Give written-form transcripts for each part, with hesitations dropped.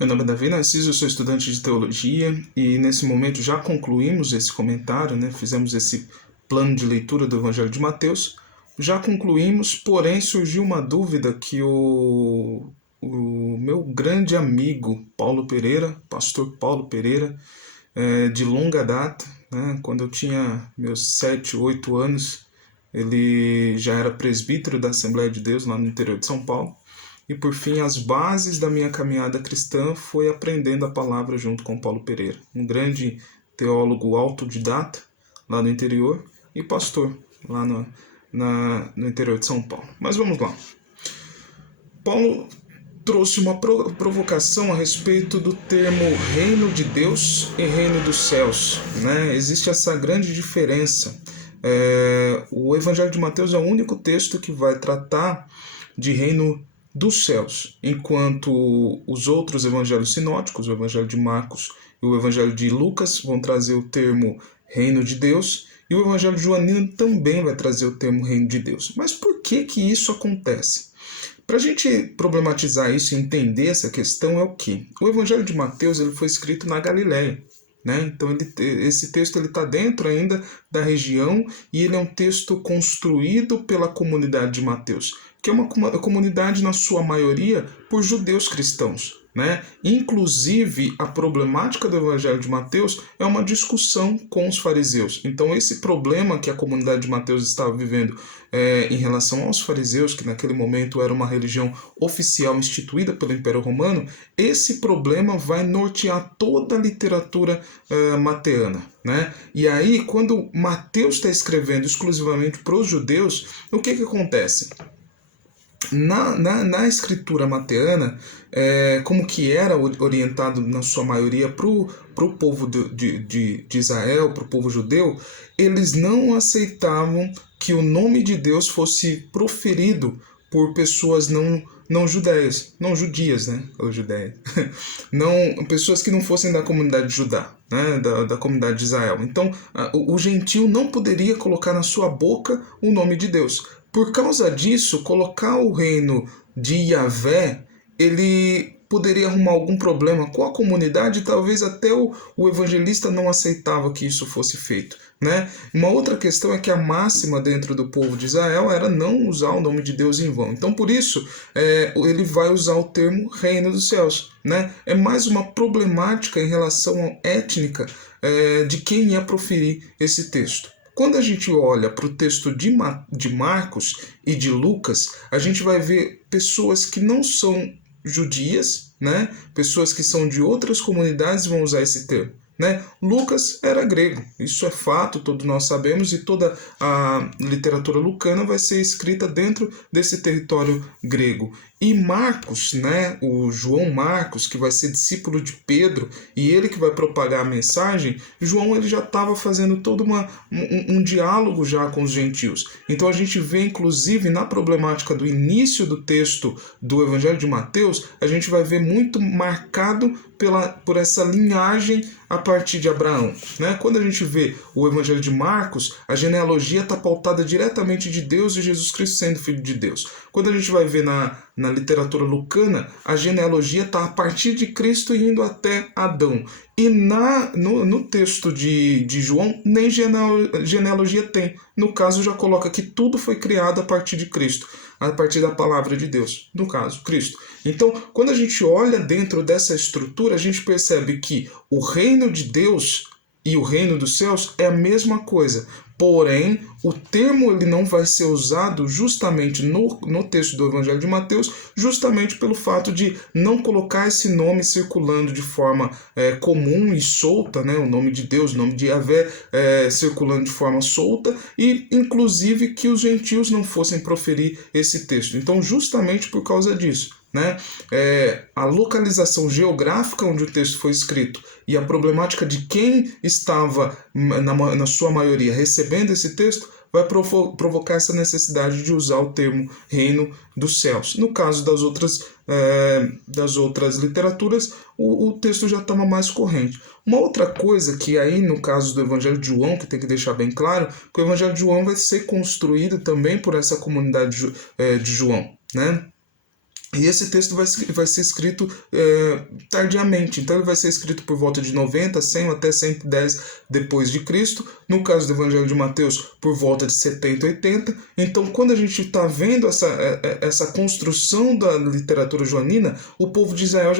Meu nome é Davi Narciso, eu sou estudante de teologia e nesse momento já concluímos esse comentário, né? Fizemos esse plano de leitura do Evangelho de Mateus. Já concluímos, porém surgiu uma dúvida que o meu grande amigo Paulo Pereira, pastor Paulo Pereira, de longa data, né? Quando eu tinha meus 7, 8 anos, ele já era presbítero da Assembleia de Deus lá no interior de São Paulo. E por fim, as bases da minha caminhada cristã foi aprendendo a palavra junto com Paulo Pereira, um grande teólogo autodidata lá no interior e pastor lá no interior de São Paulo. Mas vamos lá. Paulo trouxe uma provocação a respeito do termo reino de Deus e reino dos céus, né? Existe essa grande diferença. O Evangelho de Mateus é o único texto que vai tratar de reino dos céus, enquanto os outros evangelhos sinóticos, o Evangelho de Marcos e o Evangelho de Lucas, vão trazer o termo reino de Deus, e o Evangelho joanino também vai trazer o termo reino de Deus. Mas por que isso acontece? Para a gente problematizar isso e entender essa questão é o que? O Evangelho de Mateus ele foi escrito na Galileia, né? Então esse texto está dentro ainda da região e ele é um texto construído pela comunidade de Mateus, que é uma comunidade na sua maioria por judeus cristãos, né? Inclusive a problemática do Evangelho de Mateus é uma discussão com os fariseus. Então esse problema que a comunidade de Mateus estava vivendo em relação aos fariseus, que naquele momento era uma religião oficial instituída pelo Império Romano, esse problema vai nortear toda a literatura mateana, né? E aí, quando Mateus está escrevendo exclusivamente para os judeus, o que acontece? Na escritura mateana, como que era orientado na sua maioria para o povo de Israel, para o povo judeu, eles não aceitavam que o nome de Deus fosse proferido por pessoas não judaias, não judias, né? Ou judeias. Não, pessoas que não fossem da comunidade judá, né? Da comunidade de Israel. Então, o gentio não poderia colocar na sua boca o nome de Deus. Por causa disso, colocar o reino de Yahvé, ele poderia arrumar algum problema com a comunidade, talvez até o evangelista não aceitava que isso fosse feito, né? Uma outra questão é que a máxima dentro do povo de Israel era não usar o nome de Deus em vão. Então, por isso, ele vai usar o termo reino dos céus, né? É mais uma problemática em relação étnica de quem ia proferir esse texto. Quando a gente olha para o texto de Marcos e de Lucas, a gente vai ver pessoas que não são judias, né? Pessoas que são de outras comunidades vão usar esse termo, né? Lucas era grego, isso é fato, todos nós sabemos, e toda a literatura lucana vai ser escrita dentro desse território grego. E Marcos, né, o João Marcos, que vai ser discípulo de Pedro, e ele que vai propagar a mensagem, João ele já estava fazendo todo um diálogo já com os gentios. Então a gente vê, inclusive, na problemática do início do texto do Evangelho de Mateus, a gente vai ver muito marcado por essa linhagem a partir de Abraão, né? Quando a gente vê o Evangelho de Marcos, a genealogia está pautada diretamente de Deus e Jesus Cristo sendo filho de Deus. Quando a gente vai ver na literatura lucana, a genealogia está a partir de Cristo e indo até Adão. E no texto de João, nem genealogia tem. No caso, já coloca que tudo foi criado a partir de Cristo, a partir da palavra de Deus, no caso, Cristo. Então, quando a gente olha dentro dessa estrutura, a gente percebe que o reino de Deus e o reino dos céus é a mesma coisa. Porém, o termo ele não vai ser usado justamente no texto do Evangelho de Mateus, justamente pelo fato de não colocar esse nome circulando de forma comum e solta, né? O nome de Deus, o nome de Yahvé circulando de forma solta, e inclusive que os gentios não fossem proferir esse texto. Então, justamente por causa disso, né? A localização geográfica onde o texto foi escrito e a problemática de quem estava, na sua maioria, recebendo esse texto, vai provocar essa necessidade de usar o termo reino dos céus. No caso das outras literaturas, o texto já estava mais corrente. Uma outra coisa que aí, no caso do Evangelho de João, que tem que deixar bem claro, que o Evangelho de João vai ser construído também por essa comunidade de João, né? E esse texto vai ser escrito tardiamente, então ele vai ser escrito por volta de 90, 100 até 110 depois de Cristo. No caso do Evangelho de Mateus, por volta de 70, 80. Então, quando a gente está vendo essa construção da literatura joanina, o povo de Israel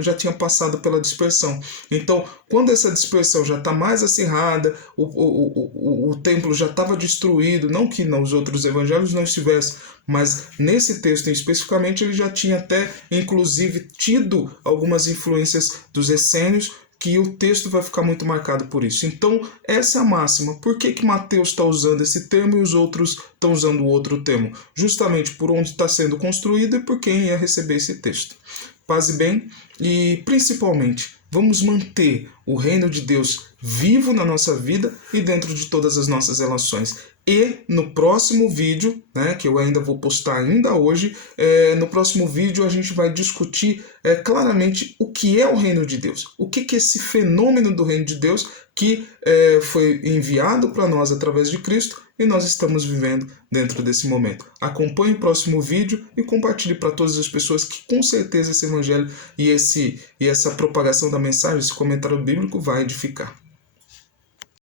já tinha passado pela dispersão. Então, quando essa dispersão já está mais acirrada, o templo já estava destruído, não que nos outros evangelhos não estivesse, mas nesse texto especificamente ele já tinha até, inclusive, tido algumas influências dos essênios, que o texto vai ficar muito marcado por isso. Então, essa é a máxima. Por que Mateus está usando esse termo e os outros estão usando o outro termo? Justamente por onde está sendo construído e por quem ia receber esse texto. Paz e bem, e principalmente, vamos manter o reino de Deus vivo na nossa vida e dentro de todas as nossas relações. E no próximo vídeo, né, que eu ainda vou postar ainda hoje, no próximo vídeo a gente vai discutir claramente o que é o reino de Deus. O que é esse fenômeno do reino de Deus que foi enviado para nós através de Cristo e nós estamos vivendo dentro desse momento. Acompanhe o próximo vídeo e compartilhe para todas as pessoas que com certeza esse evangelho e essa propagação da mensagem, esse comentário bíblico vai edificar.